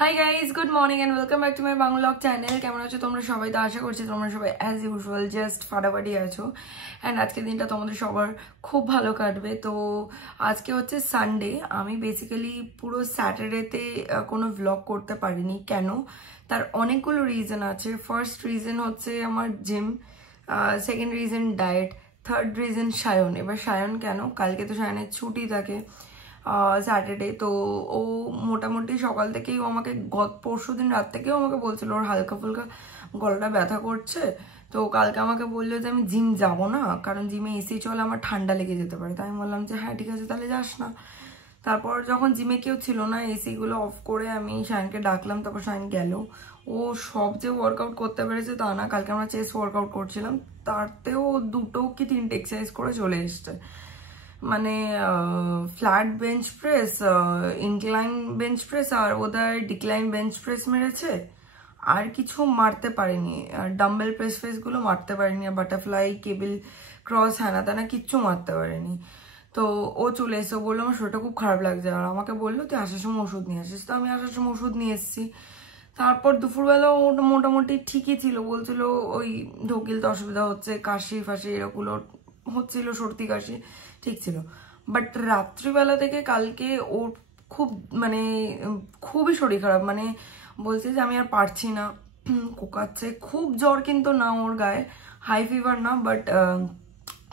High guys, good morning and welcome back to my vlog channel. কেমন আছো তোমরা সবাই? তো আশা করছি তোমরা সবাই অ্যাজ ইউজুয়াল জাস্ট ফাটাফাটি আছো অ্যান্ড আজকের দিনটা তোমাদের সবার খুব ভালো কাটবে। তো আজকে হচ্ছে সানডে। আমি বেসিক্যালি পুরো স্যাটারডেতে কোনো ভ্লগ করতে পারিনি। কেন? তার অনেকগুলো রিজন আছে। ফার্স্ট রিজন হচ্ছে আমার gym, second reason diet, third reason Sayan. এবার সায়ন কেন? কালকে তো সায়নের ছুটি থাকে স্যাটারডে। তো ও মোটামুটি সকাল থেকেই ও আমাকে পরশু দিন রাত থেকেও আমাকে বলছিল ওর হালকা ফুলকা গলাটা ব্যথা করছে। তো কালকে আমাকে বললো যে আমি জিম যাব না, কারণ জিমে এসি চলে, আমার ঠান্ডা লেগে যেতে পারে। তাই আমি বললাম যে হ্যাঁ ঠিক আছে, তাহলে যাস না। তারপর যখন জিমে কেউ ছিল না, এসিগুলো অফ করে আমি শাইনকে ডাকলাম, তারপর শাইন গেল। ও সব যে ওয়ার্কআউট করতে পেরেছে তা না। কালকে আমরা চেস্ট ওয়ার্কআউট করছিলাম, তারতেও 2টো কি 3টে এক্সারসাইজ করে চলে এসছে। মানে flat bench press, incline bench press আর বোধহয় ডিক্লাইন বেঞ্চ প্রেস মেরেছে, আর কিছু মারতে পারিনি। ডাম্বেল প্রেস ফেসগুলো মারতে পারিনি, আর বাটারফ্লাই কেবিল ক্রস হ্যানা তেনা কিচ্ছু মারতে পারিনি। তো ও চলে এসে বললো আমার শরীরটা খুব খারাপ লাগছে, আর আমাকে বললো তুই আসার সময় ওষুধ নিয়ে আসিস। তো আমি আসার সময় ওষুধ নিয়ে এসেছি। তারপর দুপুরবেলাও মোটামুটি ঠিকই ছিল, বলছিল ওই ঢোকিলতে অসুবিধা হচ্ছে, কাশি ফাশি এরকম হচ্ছিল, সর্দি কাশি ঠিক ছিল। বাট রাত্রিবেলা থেকে কালকে ওর খুব মানে খুবই শরীর খারাপ, মানে বলছে যে আমি আর পারছি না, কোকাচ্ছে। খুব জ্বর কিন্তু না ওর গায়ে, হাই ফিভার না, বাট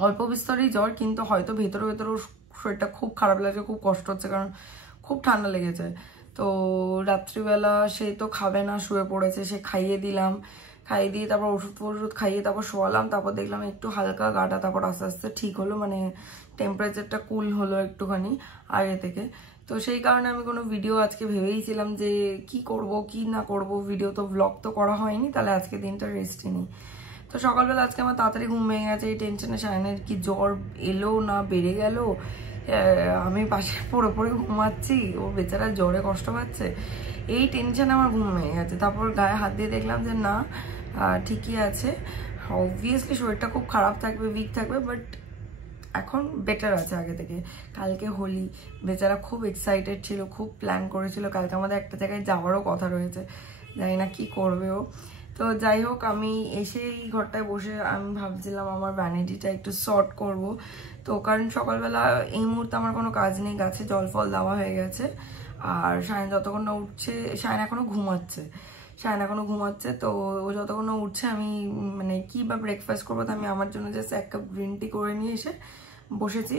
অল্প বিস্তরই জ্বর, কিন্তু হয়তো ভেতরে ভেতরে ওর শরীরটা খুব খারাপ লাগছে, খুব কষ্ট হচ্ছে, কারণ খুব ঠান্ডা লেগেছে। তো রাত্রিবেলা সে তো খাবে না, শুয়ে পড়েছে। সে খাইয়ে দিলাম, খাইয়ে দিয়ে তারপর ওষুধ খাইয়ে তারপর শোয়ালাম। তারপর দেখলাম একটু হালকা গাটা তারপর আস্তে আস্তে ঠিক হলো, মানে টেম্পারেচারটা কুল হলো একটুখানি আগে থেকে। তো সেই কারণে আমি কোনো ভিডিও আজকে ভেবেইছিলাম যে কি করব কি না করব, ভিডিও তো ভ্লগ তো করা হয়নি, তাহলে আজকে দিনটা রেস্টই নিই। তো সকালবেলা আজকে আমার তাড়াতাড়ি ঘুম ভেঙে গেছে। এই টেনশনে সায়নের কি জ্বর এলো না বেড়ে গেল, আমি পাশে পড়ে পড়ে ঘুমাচ্ছি, ও বেচারা জ্বরে কষ্ট পাচ্ছে, এই টেনশনে আমার ঘুম ভেঙে গেছে। তারপর গায়ে হাত দিয়ে দেখলাম যে না, ঠিকই আছে। অবভিয়াসলি শরীরটা খুব খারাপ থাকবে, উইক থাকবে, বাট এখন বেটার আছে আগে থেকে। কালকে হোলি, বেচারা খুব এক্সাইটেড ছিল, খুব প্ল্যান করেছিল। কালকে আমাদের একটা জায়গায় যাওয়ারও কথা রয়েছে, জানি না কি করবে ও। তো যাই হোক, আমি এসে এই ঘরটায় বসে আমি ভাবছিলাম আমার ভ্যানিটিটা একটু সর্ট করব। তো কারণ সকালবেলা এই মুহূর্তে আমার কোনো কাজ নেই, গাছে জল ফল দেওয়া হয়ে গেছে। আর সায়ন যতক্ষণ না উঠছে, সায়ন এখনো ঘুমাচ্ছে। তো ও যতক্ষণ না উঠছে আমি মানে কি বা ব্রেকফাস্ট করবো, তো আমি আমার জন্য জাস্ট 1 কাপ গ্রিন টি করে নিয়ে এসে বসেছি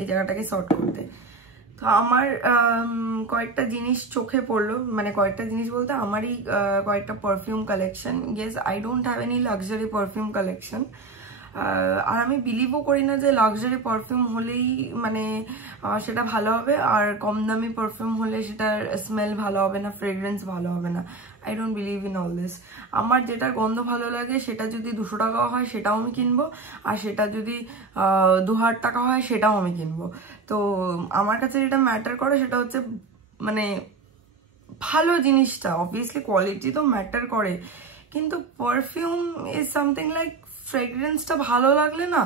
এই জায়গাটাকে সর্ট করতে। তো আমার কয়েকটা জিনিস চোখে পড়লো, মানে কয়েকটা জিনিস বলতে আমারই কয়েকটা perfume collection. Yes, I don't have any luxury perfume collection. আর আমি বিলিভও করি না যে লাক্সারি পারফিউম হলেই মানে সেটা ভালো হবে, আর কম দামি পারফিউম হলে সেটার স্মেল ভালো হবে না, ফ্রেগ্রেন্স ভালো হবে না। I don't believe in all this. আমার যেটার গন্ধ ভালো লাগে সেটা যদি 200 টাকা হয় সেটাও আমি কিনবো, আর সেটা যদি 2000 টাকা হয় সেটাও আমি কিনবো। তো আমার কাছে যেটা ম্যাটার করে সেটা হচ্ছে মানে ভালো জিনিসটা। অবভিয়াসলি কোয়ালিটি তো ম্যাটার করে, কিন্তু পারফিউম ইজ সামথিং লাইক ফ্রেগ্রেন্সটা ভালো লাগলে না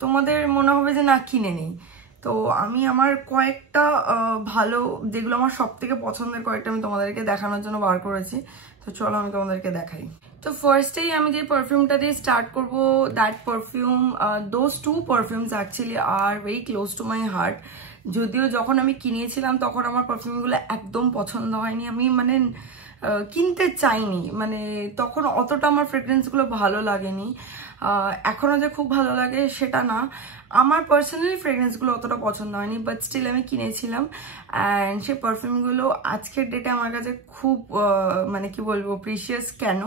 তোমাদের মনে হবে যে না কিনে নেই। তো আমি আমার কয়েকটা ভালো, যেগুলো আমার সব থেকে পছন্দের কয়েকটা আমি তোমাদেরকে দেখানোর জন্য বার করেছি। তো চলো আমি তোমাদেরকে দেখাই। তো ফার্স্টেই আমি যে পারফিউমটা দিয়ে স্টার্ট করবো, that perfume, those 2 perfumes actually are very close to my heart. যদিও যখন আমি কিনেছিলাম তখন আমার পারফিউমগুলো একদম পছন্দ হয়নি, আমি মানে কিনতে চাইনি, মানে তখন অতটা আমার ফ্রেগ্রেন্সগুলো ভালো লাগেনি। এখনও যে খুব ভালো লাগে সেটা না, আমার পার্সোনালি ফ্রেগ্রেন্সগুলো অতটা পছন্দ হয়নি, বাট স্টিল আমি কিনেছিলাম। অ্যান্ড সেই পারফিউমগুলো আজকের ডেটে আমার কাছে খুব মানে কি বলবো প্রিশিয়াস। কেন?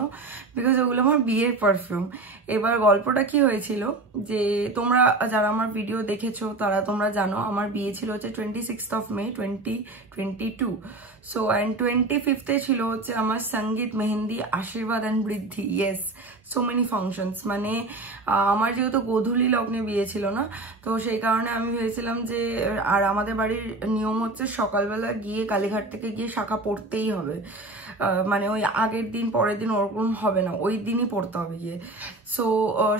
বিকজ ওগুলো আমার বিয়ের পারফিউম। এবার গল্পটা কি হয়েছিল, যে তোমরা যারা আমার ভিডিও দেখেছো তারা তোমরা জানো আমার বিয়ে ছিল হচ্ছে 26 মে 2022। সো অ্যান্ড 25 ছিল হচ্ছে আমার সঙ্গীত, মেহেন্দি, আশীর্বাদ অ্যান্ড বৃদ্ধি। Yes, so many functions. মানে আমার যেহেতু গোধূলি লগ্নে বিয়ে ছিল না, তো সেই কারণে আমি ভেবেছিলাম যে, আর আমাদের বাড়ির নিয়ম হচ্ছে সকালবেলা গিয়ে কালীঘাট থেকে গিয়ে শাখা পড়তেই হবে, মানে ওই আগের দিন পরের দিন ওরকম হবে না, ওই দিনই পড়তে হবে গিয়ে। সো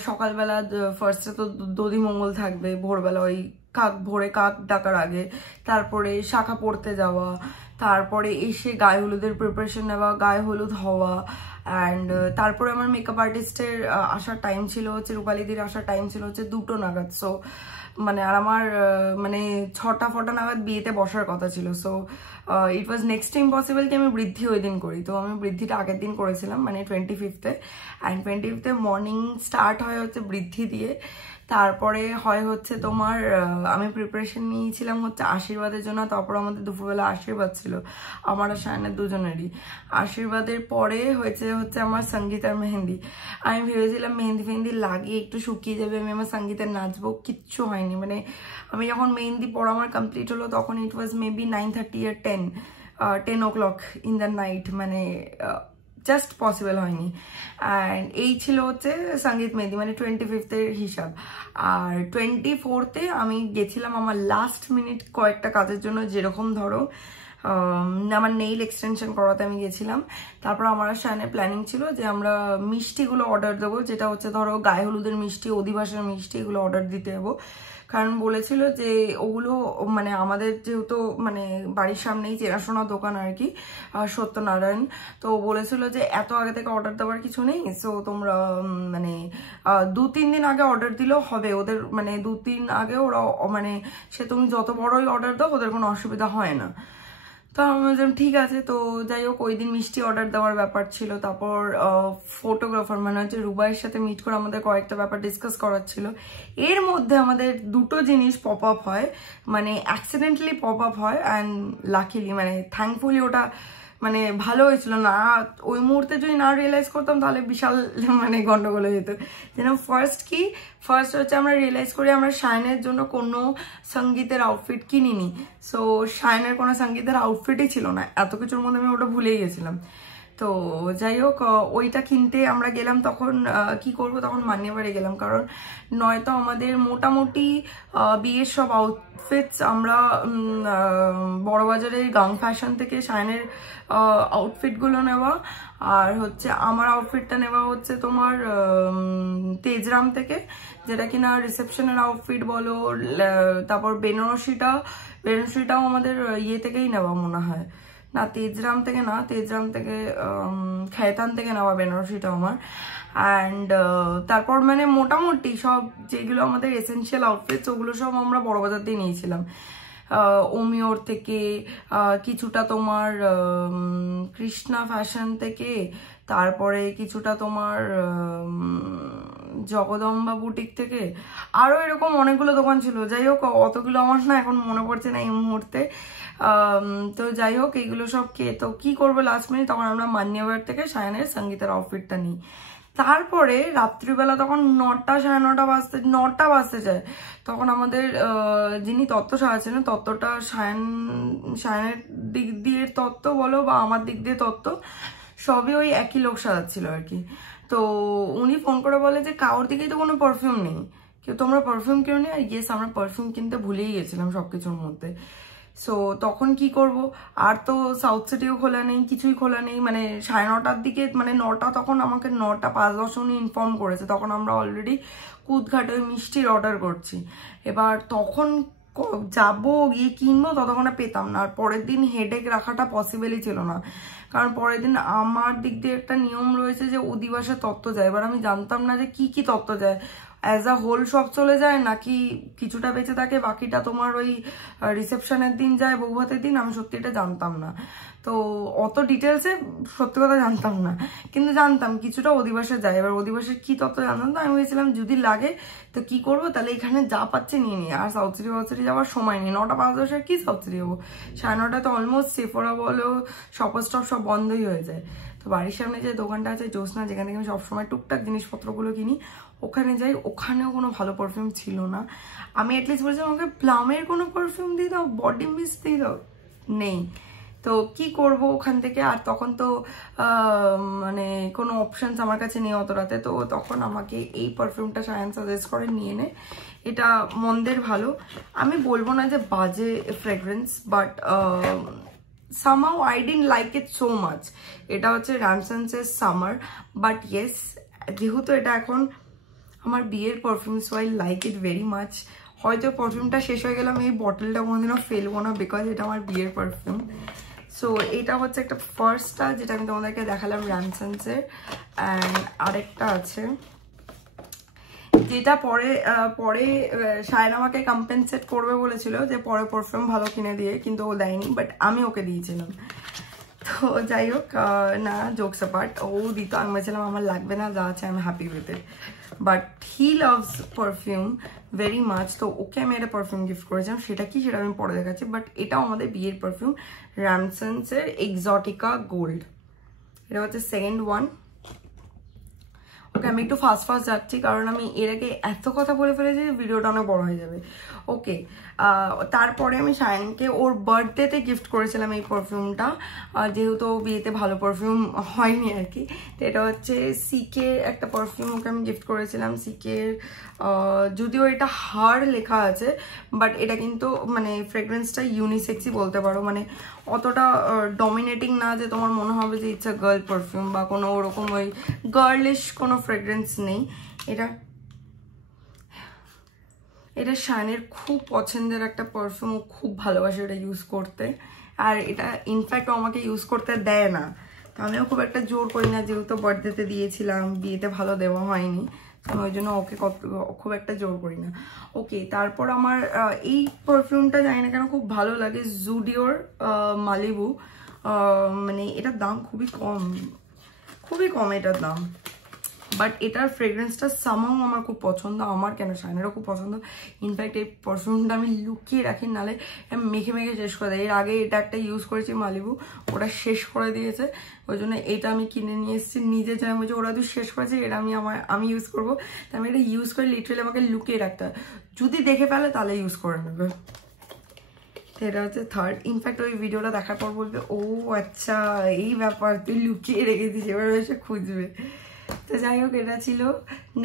সকালবেলা ফার্স্টে তো দধি মঙ্গল থাকবে, ভোরবেলা ওই কাক ভোরে কাক ডাকার আগে, তারপরে শাখা পড়তে যাওয়া, তারপরে এসে গায়ে হলুদের প্রিপারেশন নেওয়া, গায়ে হলুদ হওয়া, অ্যান্ড তারপরে আমার মেকআপ আর্টিস্টের আসার টাইম ছিল হচ্ছে, রূপালীদির আসার টাইম ছিল হচ্ছে 2টো নাগাদ। সো মানে আর আমার মানে 6টা ফটা নাগাদ বিয়েতে বসার কথা ছিল। So it was next impossible কি আমি বৃদ্ধি ওই দিন করি। তো আমি বৃদ্ধিটা আগের দিন করেছিলাম, মানে 25th-এ, অ্যান্ড 25th-এ মর্নিং স্টার্ট হয় হচ্ছে বৃদ্ধি দিয়ে। তারপরে হয় হচ্ছে তোমার আমি প্রিপারেশন নিয়েছিলাম হচ্ছে আশীর্বাদের জন্য। তারপর আমাদের দুপুরবেলা আশীর্বাদ ছিল, আমার আর শায়নের দুজনেরই। আশীর্বাদের পরে হয়েছে হচ্ছে আমার সঙ্গীত আর মেহেন্দি। আমি ভেবেছিলাম মেহেন্দি ফেহেন্দি লাগিয়ে একটু শুকিয়ে যাবে, আমি আমার সঙ্গীতের নাচবো, কিচ্ছু হয়নি। মানে আমি যখন মেহেন্দি পড়া আমার কমপ্লিট হলো তখন it was maybe 9:30 or 10 o'clock in the night, মানে জাস্ট পসিবল হয়নি। অ্যান্ড এই ছিল হচ্ছে সঙ্গীত মেহেন্দি, মানে 25th-এর হিসাব। আর 24th-এ আমি গেছিলাম আমার লাস্ট মিনিট কয়েকটা কাজের জন্য, যেরকম ধরো আমার নেইল এক্সটেনশন করাতে আমি গেছিলাম। তারপর আমার শায়নের প্ল্যানিং ছিল যে আমরা মিষ্টিগুলো অর্ডার দেবো, যেটা হচ্ছে ধরো গায়ে হলুদের মিষ্টি, অধিবাসের মিষ্টি, এগুলো অর্ডার দিতে যাবো। কারণ বলেছিল যে ওগুলো মানে আমাদের যেহেতু মানে বাড়ির সামনেই চেনাশোনা দোকান আর কি, সত্যনারায়ণ, তো বলেছিল যে এত আগে থেকে অর্ডার দেওয়ার কিছু নেই। সো তোমরা মানে 2-3 দিন আগে অর্ডার দিলেও হবে ওদের, মানে 2-3 আগে ওরা মানে সে তুমি যত বড়ই অর্ডার দাও ওদের কোনো অসুবিধা হয় না। তো আমি বললাম ঠিক আছে। তো যাই হোক ওই দিন মিষ্টি অর্ডার দেওয়ার ব্যাপার ছিল। তারপর ফটোগ্রাফার মানে হচ্ছে রুবাইয়ের সাথে মিট করে আমাদের কয়েকটা ব্যাপার ডিসকাস করার ছিল। এর মধ্যে আমাদের 2টো জিনিস পপ আপ হয়, মানে অ্যাক্সিডেন্টালি পপ আপ হয়, অ্যান্ড লাকিলি মানে থ্যাঙ্কফুলি ওটা মানে ভালো হয়েছিল না। ওই মুহূর্তে যদি না রিয়েলাইজ করতাম তাহলে বিশাল মানে গন্ডগোল হয়ে যেত। যেন ফার্স্ট হচ্ছে আমরা রিয়েলাইজ করি আমরা শায়নের জন্য কোনো সঙ্গীতের আউটফিট কিনিনি। সো শায়নের কোনো সঙ্গীতের আউটফিটই ছিল না, এত কিছুর মধ্যে আমি ওটা ভুলেই গেছিলাম। তো যাই হোক ওইটা কিনতে আমরা গেলাম। তখন কি করব, তখন মান্যবাড়ি গেলাম, কারণ নয়তো আমাদের মোটামুটি বিয়ের সব আউটফিটস আমরা বড়বাজারের গাং ফ্যাশন থেকে শায়নের আউটফিটগুলো নেওয়া, আর হচ্ছে আমার আউটফিটটা নেওয়া হচ্ছে তোমার তেজরাম থেকে, যেটা কিনা রিসেপশনের আউটফিট বলো। তারপর বেনারসিটাও আমাদের ইয়ে থেকেই নেওয়া মনে হয়, না তেজরাম থেকে না, তেজরাম থেকে খায়তান থেকে নেওয়া বেনারসিটা আমার। অ্যান্ড তারপর মানে মোটামুটি সব যেগুলো আমাদের এসেনশিয়াল আউটফিটস ওগুলো সব আমরা বড়বাজার দিয়ে নিয়েছিলাম। ওমিওর থেকে কিছুটা তোমার কৃষ্ণা ফ্যাশন থেকে, তারপরে কিছুটা তোমার জগদম্বা বুটিক থেকে, আরও এরকম অনেকগুলো দোকান ছিল। যাই হোক অতগুলো আমার না এখন মনে পড়ছে না এই মুহূর্তে। তো যাই হোক এইগুলো সব তো কি করবো লাস্ট মিনিট তখন আমরা মান্যবাড়ি থেকে শায়নের সঙ্গীতের আউটফিটটা নিই। তারপরে রাত্রিবেলা তখন 9টা সাড়ে 9টা বাজতে যায়, তখন আমাদের যিনি তত্ত্ব সাজাচ্ছেন তত্ত্বটা শায়নের দিক দিয়ে তত্ত্ব বলো বা আমার দিক দিয়ে তত্ত্ব সবই ওই একই লোক সাজাচ্ছিল আর কি। তো উনি ফোন করে বলে যে কারোর দিকেই তো কোনো পারফিউম নেই, কেউ তোমরা পারফিউম কেউ নেই। আর ইয়েস আমরা পারফিউম কিনতে ভুলেই গেছিলাম সবকিছুর মধ্যে। সো তখন কি করব, আর তো সাউথ সিটিও খোলা নেই, কিছুই খোলা নেই। মানে 9:30-র দিকে, মানে 9টা, তখন আমাকে 9টা 5-10 উনি ইনফর্ম করেছে, তখন আমরা অলরেডি কুদঘাটে মিষ্টির অর্ডার করছি। এবার তখন যাবো গিয়ে কিনবো ততক্ষণে পেতাম না। আর পরের দিন হেডেক রাখাটা পসিবলই ছিল না, কারণ পরের দিন আমার দিক দিয়ে একটা নিয়ম রয়েছে যে অধিবাসে তত্ত্ব যায়। এবার আমি জানতাম না যে কি কি তত্ত্ব যায়, অ্যাজ আ হোল সব চলে যায় নাকি কিছুটা বেঁচে থাকে, বাকিটা তোমার ওই রিসেপশনের দিন যায়, বৌভাতের দিন। আমি সত্যি এটা জানতাম না, তো অত ডিটেলসে সত্যি কথা জানতাম না, কিন্তু জানতাম কিছুটা অধিবাসে যায়। এবার অধিবাসের কি তত্ত্ব জানতাম, তো আমি ভেবেছিলাম যদি লাগে তো কি করবো, তাহলে এখানে যা পাচ্ছে নিয়ে নিই। আর সাউথ সিটি যাওয়ার সময় নেই, 9টা 5-10 কি সাউথ সিটি যাবো, 9:30 তো অলমোস্ট সেফোরা বলো শপার স্টপ সব বন্ধই হয়ে যায়। তো বাড়ির সামনে যে দোকানটা আছে জ্যোৎস্না, যেখান থেকে আমি সবসময় টুকটাক জিনিসপত্রগুলো কিনি, ওখানে যাই। ওখানেও কোনো ভালো পারফিউম ছিল না। আমি অ্যাটলিস্ট বলছিলাম আমাকে প্লামের কোনো পারফিউম দিয়ে দাও, বডি মিস্ট দিয়ে দাও, নেই। তো কি করব ওখান থেকে, আর তখন তো মানে কোনো অপশানস আমার কাছে নেই অত রাতে। তো তখন আমাকে এই পারফিউমটা শায়ন সাজেস্ট করে, নিয়ে নে, এটা মন্দের ভালো। আমি বলবো না যে বাজে fragrance, but somehow I didn't like it so much. এটা হচ্ছে রামসেন্সের সামার, বাট ইয়েস যেহেতু এটা এখন আমার বিয়ের perfume, so I like it very much. হয়তো পারফিউমটা শেষ হয়ে গেলে আমি এই বটলটা কোনোদিনও ফেলবো না, বিকজ এটা আমার বিয়ের পারফিউম। সো এটা হচ্ছে একটা ফার্স্টটা যেটা আমি তোমাদেরকে দেখালাম র্যামসন্সের, অ্যান্ড আরেকটা আছে যেটা পরে শায়ন আমাকে কম্পেনসেট করবে বলেছিল যে পরে পারফিউম ভালো কিনে দিয়ে, কিন্তু ও দেয়নি, বাট আমি ওকে দিয়েছিলাম। তো যাই হোক, না জোকস অ্যাপার্ট, ও দিত, আমি বলছিলাম আমার লাগবে না, যা আছে আমি happy with it, but he loves perfume very much. তো ওকে আমি একটা পারফিউম গিফট করেছিলাম, সেটা কি সেটা আমি পরে দেখাচ্ছি, বাট এটাও আমাদের বিয়ের পারফিউম, র্যামসন্সের এক্সোটিকা গোল্ড। এটা হচ্ছে সেকেন্ড ওয়ান। ওকে, আমি একটু ফাস্ট যাচ্ছি কারণ আমি এর আগে এত কথা বলে ফেলেছি যে ভিডিওটা অনেক বড় হয়ে যাবে। ওকে, তারপরে আমি শায়নকে ওর বার্থডেতে গিফট করেছিলাম এই পারফিউমটা, যেহেতু বিয়েতে ভালো পারফিউম হয়নি আর কি। তো এটা হচ্ছে সিকের একটা পারফিউম, ওকে আমি গিফট করেছিলাম সিকের। যদিও এটা হার্ড লেখা আছে, বাট এটা কিন্তু মানে ফ্রেগরেন্সটা ইউনিসেক্সই বলতে পারো, মানে অতটা ডমিনেটিং না যে তোমার মনে হবে যে ইটস আ গার্ল পারফিউম, বা কোনো ওরকম ওই গার্লিশ কোনো ফ্রেগরেন্স নেই। এটা শায়নের খুব পছন্দের একটা পারফিউম, ও খুব ভালোবাসে এটা ইউজ করতে, আর এটা ইনফ্যাক্ট আমাকে ইউজ করতে দেয় না, তো আমিও খুব একটা জোর করি না, যেহেতু বার্থডেতে দিয়েছিলাম, বিয়েতে ভালো দেওয়া হয়নি, আমি ওই জন্য ওকে খুব একটা জোর করি না। ওকে, তারপর আমার এই পারফিউমটা জানি না কেন খুব ভালো লাগে, জুডিওর মালিবু। মানে এটার দাম খুবই কম এটার দাম, বাট এটার ফ্রেগরেন্সটা সামহাও আমার খুব পছন্দ, আমার কেন শায়নেরও খুব পছন্দ। ইনফ্যাক্ট এই পারফিউমটা আমি লুকিয়ে রাখি, নাহলে মেখে শেষ করে দেয়। এর আগে এটা একটা ইউজ করেছি মালিবু, ওটা শেষ করে দিয়েছে, ওই জন্য এটা আমি কিনে নিয়ে এসেছি নিজে, যাই বলছি ওরা তো শেষ করেছে, এটা আমি ইউজ করবো, তাই আমি এটা ইউজ করে লিটারালি আমাকে লুকিয়ে রাখতে হয়, যদি দেখে ফেলে তাহলে ইউজ করে নেবে। এটা হচ্ছে থার্ড। ইনফ্যাক্ট ওই ভিডিওটা দেখার পর বলবে ও আচ্ছা এই ব্যাপার, তুই লুকিয়ে রেখেছিস, এবার এসে খুঁজবে। তো যাই হোক, এটা ছিল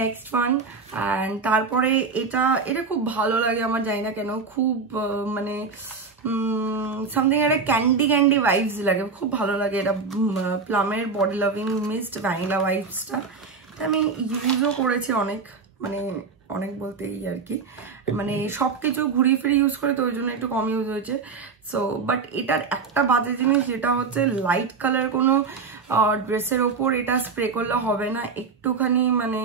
নেক্সট ওয়ান। অ্যান্ড তারপরে এটা খুব ভালো লাগে আমার, জানি না কেন, খুব মানে সামথিং একটা ক্যান্ডি ভাইবস লাগে, খুব ভালো লাগে। এটা প্লামের বডি লাভিং মিস্ট ভ্যানিলা ভাইবসটা আমি ইউজও করেছি অনেক বলতেই আর কি, মানে সব কিছু ঘুরিয়ে ফিরে ইউজ করে, তো ওই জন্য একটু কম ইউজ হয়েছে। সো বাট এটার একটা বাজে জিনিস, যেটা হচ্ছে লাইট কালার কোনো ড্রেসের ওপর এটা স্প্রে করলে হবে না, একটুখানি মানে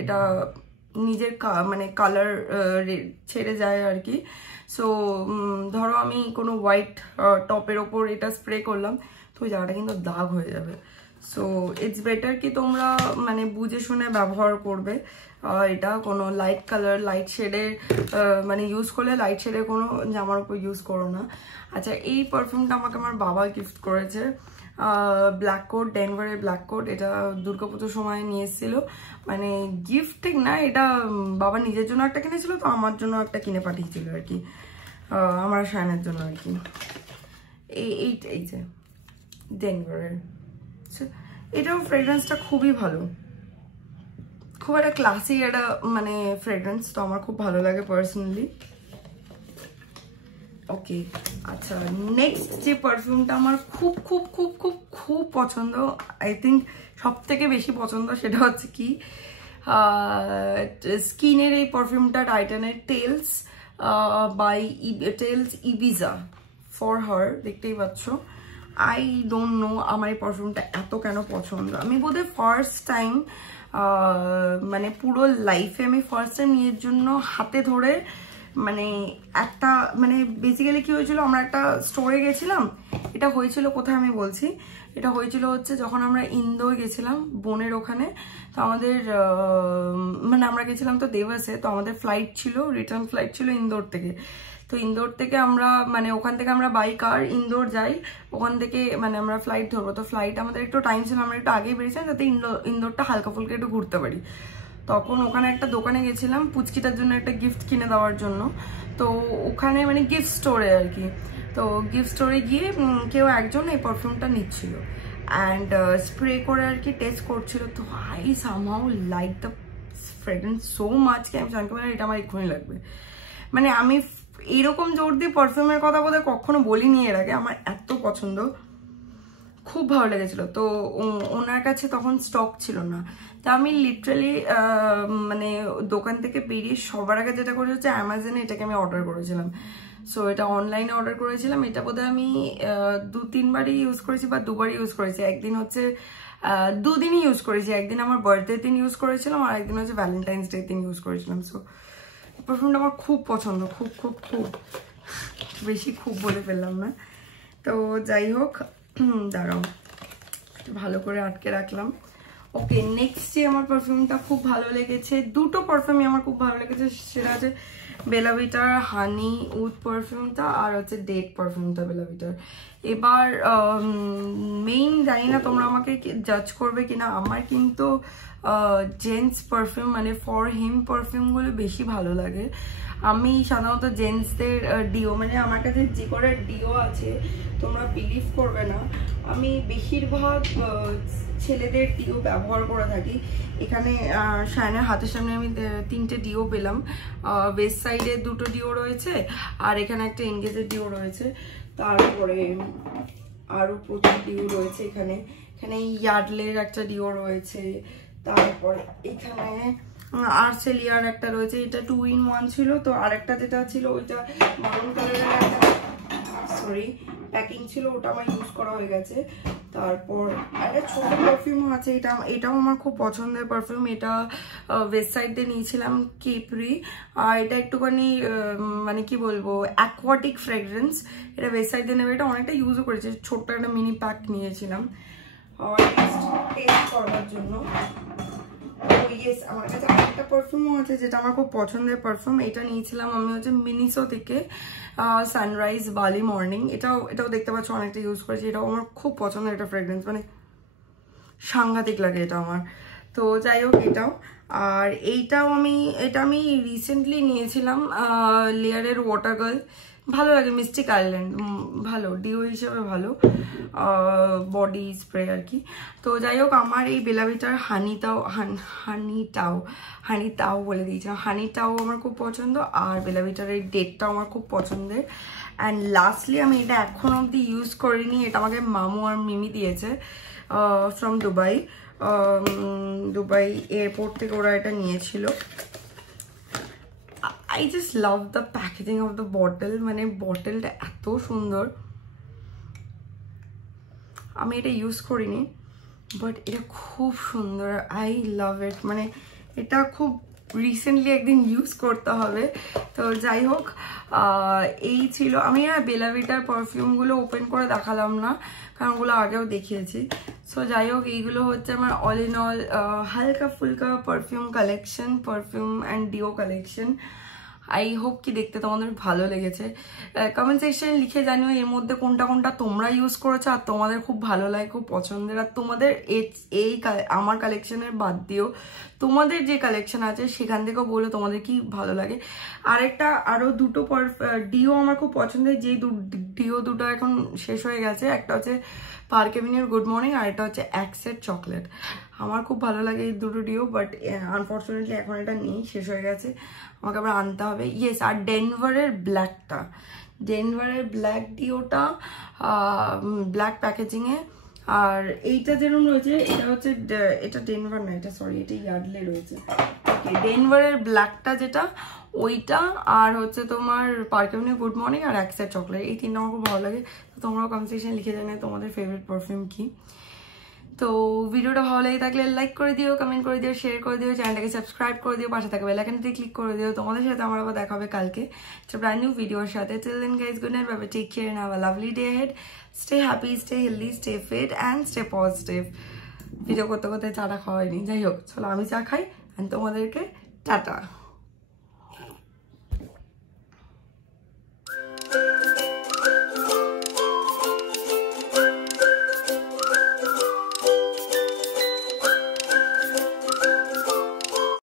এটা নিজের মানে কালার ছেড়ে যায় আর কি। সো ধরো আমি কোনো হোয়াইট টপের ওপর এটা স্প্রে করলাম, তো ওই জায়গাটা কিন্তু দাগ হয়ে যাবে। সো ইটস বেটার কি তোমরা মানে বুঝে শুনে ব্যবহার করবে, এটা কোনো লাইট কালার লাইট শেডের মানে ইউজ করলে লাইট শেডের কোনো জামার উপর ইউজ করো না। আচ্ছা, এই পারফিউমটা আমাকে আমার বাবা গিফট করেছে, ব্ল্যাক কোট, ডেনভারের ব্ল্যাক কোট। এটা দুর্গাপুজোর সময় নিয়ে এসেছিল, মানে গিফট ঠিক না, এটা বাবা নিজের জন্য একটা কিনেছিল, তো আমার জন্য একটা কিনে পাঠিয়েছিল আর কি, আমার শায়নের জন্য আর কি। এই যে ডেনভারের, এটাও ফ্রেগরেন্সটা খুবই ভালো, খুব একটা ক্লাসি একটা মানে ফ্রেগরেন্স, তো আমার খুব ভালো লাগে পার্সোনালি। ওকে, আচ্ছা, নেক্সট যে পারফিউমটা আমার খুব খুব খুব খুব খুব পছন্দ, আই থিঙ্ক সব থেকে বেশি পছন্দ, সেটা হচ্ছে কি স্কিনের এই পারফিউমটা, টাইটানের Tales by Tales Ibiza for her, দেখতেই পাচ্ছ। আই ডোন্ট নো আমার এই পারফিউমটা এত কেন পছন্দ, আমি বোধহয় ফার্স্ট টাইম মানে পুরো লাইফে আমি ফার্স্ট টাইম নিজের জন্য হাতে ধরে মানে একটা মানে বেসিক্যালি কি হয়েছিল, আমরা একটা স্টোরে গেছিলাম, এটা হয়েছিল কোথায় আমি বলছি, এটা হয়েছিল হচ্ছে যখন আমরা ইন্দোর গেছিলাম বোনের ওখানে, তো আমাদের মানে আমরা গেছিলাম তো দেবাসে, তো আমাদের ফ্লাইট ছিল, রিটার্ন ফ্লাইট ছিল ইন্দোর থেকে। তো ইন্দোর থেকে আমরা মানে ওখান থেকে আমরা বাই কার ইন্দোর যাই, ওখান থেকে মানে আমরা ফ্লাইট ধরবো, তো ফ্লাইট আমাদের একটু টাইম ছিল, আমরা একটু আগেই বেরিয়েছিলাম যাতে ইন্দোরটা হালকা ফুলকা একটু ঘুরতে পারি। তখন ওখানে একটা দোকানে গেছিলাম পুচকিটার জন্য একটা গিফট কিনে দেওয়ার জন্য, তো ওখানে মানে গিফট স্টোরে আর কি, তো গিফট স্টোরে গিয়ে কেউ একজন এই পারফিউমটা নিচ্ছিল অ্যান্ড স্প্রে করে আর কি টেস্ট করছিল, তো I somehow like the fragrance so much কি আমি জানতে পারি এটা আমার এক্ষুনি লাগবে। মানে আমি এইরকম জোর দিয়ে পারফিউমের কথা বোধহয় কখনো বলিনি এর আগে, আমার এত পছন্দ। খুব ভালো লেগেছিলো। তো ওনার কাছে তখন স্টক ছিল না, তা আমি লিটারালি মানে দোকান থেকে বেরিয়ে সবার আগে যেটা করেছি হচ্ছে অ্যামাজনে এটাকে আমি অর্ডার করেছিলাম। সো এটা অনলাইনে অর্ডার করেছিলাম। এটা বোধহয় আমি 2-3বারই ইউজ করেছি বা 2বার ইউজ করেছি। একদিন হচ্ছে 2 দিনই ইউজ করেছি, একদিন আমার বার্থডে দিন ইউজ করেছিলাম আর একদিন হচ্ছে ভ্যালেন্টাইন্স ডে দিন ইউজ করেছিলাম। সো পারফিউমটা আমার খুব পছন্দ, খুব খুব খুব বেশি খুব বলে ফেললাম না। তো যাই হোক, দাঁড়াও ভালো করে আটকে রাখলাম। ওকে, নেক্সট যে আমার পারফিউমটা খুব ভালো লেগেছে, দুটো পারফিউমই আমার খুব ভালো লেগেছে, সেটা হচ্ছে বেলা ভিটার হানি উড পারফিউমটা আর হচ্ছে ডেট পারফিউমটা বেলা ভিটার। এবার মেইন জানি না তোমরা আমাকে জাজ করবে কিনা, আমার কিন্তু জেন্টস পারফিউম মানে ফর হিম পারফিউমগুলো বেশি ভালো লাগে। আমি সাধারণত জেন্টসদের ডিও মানে আমার কাছে যে করে ডিও আছে তোমরা বিলিভ করবে না, আমি বেশিরভাগ ছেলেদের ডিও ব্যবহার করে থাকি। এখানে শায়নের হাতের সামনে আমি 3টে ডিও পেলাম, ওয়েস্ট সাইডে 2টো ডিও রয়েছে আর এখানে একটা এনগেজের ডিও রয়েছে, তারপরে আরও প্রচুর ডিও রয়েছে। এখানে ইয়ার্ডলের একটা ডিও রয়েছে, তারপরে এখানে আর্সেলিয়ার একটা রয়েছে, এটা 2-in-1 ছিল। তো আরেকটা যেটা ছিল ওইটা মারুন কালারের একটা প্যাকিং ছিল, ওটা আমার ইউজ করা হয়ে গেছে। তারপর একটা ছোট পারফিউমও আছে, এটাও আমার খুব পছন্দের পারফিউম। এটা ওয়েস্ট সাইড দিয়ে নিয়েছিলাম কেপরি, আর এটা একটুখানি মানে কি বলবো অ্যাকোয়াটিক ফ্রেগরেন্স। এটা ওয়েস্ট সাইড দিয়ে নেবে, এটা অনেকটা ইউজও করেছে, ছোট্ট একটা মিনি প্যাক নিয়েছিলাম টেস্ট করার জন্য। ইয়েস, আমার কাছে একটা পারফিউমও আছে যেটা আমার খুব পছন্দের পারফিউম। এটা নিয়েছিলাম আমি হচ্ছে মিনিসো থেকে, সানরাইজ বালি মর্নিং। এটাও দেখতে পাচ্ছ অনেকটা ইউজ করেছি, এটাও আমার খুব পছন্দের একটা ফ্রেগরেন্স, মানে সাংঘাতিক লাগে এটা আমার। তো যাই হোক এটাও, আর এটা আমি রিসেন্টলি নিয়েছিলাম লেয়ারের ওয়াটার গার্ল, ভালো লাগে, মিস্টিক আইল্যান্ড, ভালো ডিও হিসেবে ভালো বডি স্প্রে আর কি। তো যাই হোক, আমার এই বেলা ভিটার হানিটাও বলে দিয়েছিলাম, হানিটাও আমার খুব পছন্দ, আর বেলা ভিটার এই ডেটটাও আমার খুব পছন্দের। অ্যান্ড লাস্টলি আমি এটা এখন অবধি ইউজ করিনি, এটা আমাকে মামু আর মিমি দিয়েছে ফ্রম দুবাই এয়ারপোর্ট থেকে ওরা এটা নিয়েছিল। I just love the packaging of the bottle, মানে বটলটা এত সুন্দর। আমি এটা ইউজ করিনি বাট এটা খুব সুন্দর, আই লাভ ইট, মানে এটা খুব রিসেন্টলি একদিন ইউজ করতে হবে। তো যাই হোক, এই ছিল। আমি বেলা ভিটার পারফিউমগুলো ওপেন করে দেখালাম না কারণ ওগুলো আগেও দেখিয়েছি। সো যাই হোক, এইগুলো হচ্ছে আমার অল ইন অল হালকা ফুলকা perfume collection, perfume and deo collection. I hope কি দেখতে তোমাদের ভালো লেগেছে। কমেন্ট সেকশনে লিখে জানিও এর মধ্যে কোনটা কোনটা তোমরা ইউজ করেছো আর তোমাদের খুব ভালো লাগে, খুব পছন্দের। আর তোমাদের এই আমার কালেকশনের বাদ দিও তোমাদের যে কালেকশন আছে সেখান থেকেও বলো তোমাদের কি ভালো লাগে। আরও 2টো ডিও আমার খুব পছন্দের, যেই ডিও দুটো এখন শেষ হয়ে গেছে। একটা হচ্ছে পার্ক এভিনিউর গুড মর্নিং আর এটা হচ্ছে অ্যাক্সেট চকলেট। আমার খুব ভালো লাগে এই 2টো ডিও, বাট আনফর্চুনেটলি এখন এটা নেই, শেষ হয়ে গেছে, আমাকে আবার আনতে হবে। ইয়েস, আর ডেনভারের ব্ল্যাক ডিওটা ব্ল্যাক প্যাকেজিংয়ে। আর এইটা যেরকম রয়েছে এটা ডেনভার না, এটা এটা ইয়ার্ডলে রয়েছে। ওকে, ডেনভারের ব্ল্যাকটা যেটা ওইটা, আর হচ্ছে তোমার পার্ক এভিনিউ গুড মর্নিং আর অ্যাক্সেট চকলেট, এই 3টা আমার খুব ভালো লাগে। তো তোমরাও কমেন্ট সেকশনে লিখে জানিও তোমাদের ফেভারিট পারফিউম কি। তো ভিডিওটা ভালো লাগে থাকলে লাইক করে দিও, কমেন্ট করে দিও, শেয়ার করে দিও, চ্যানেলটাকে সাবস্ক্রাইব করে দিও, পাশে থাকা বেল আইকনটাতে ক্লিক করে দিও। তোমাদের সাথে আমার আবার দেখা হবে কালকে একটা ব্র্যান্ড নিউ ভিডিওর সাথে। Till then guys, good night, bye bye, take care, have a lovely day ahead, stay happy, stay healthy, stay fit and stay positive. Video করতে করতে চাটা খাওয়াইনি, যাই হোক চলো আমি চা খাই অ্যান্ড তোমাদেরকে টাটা।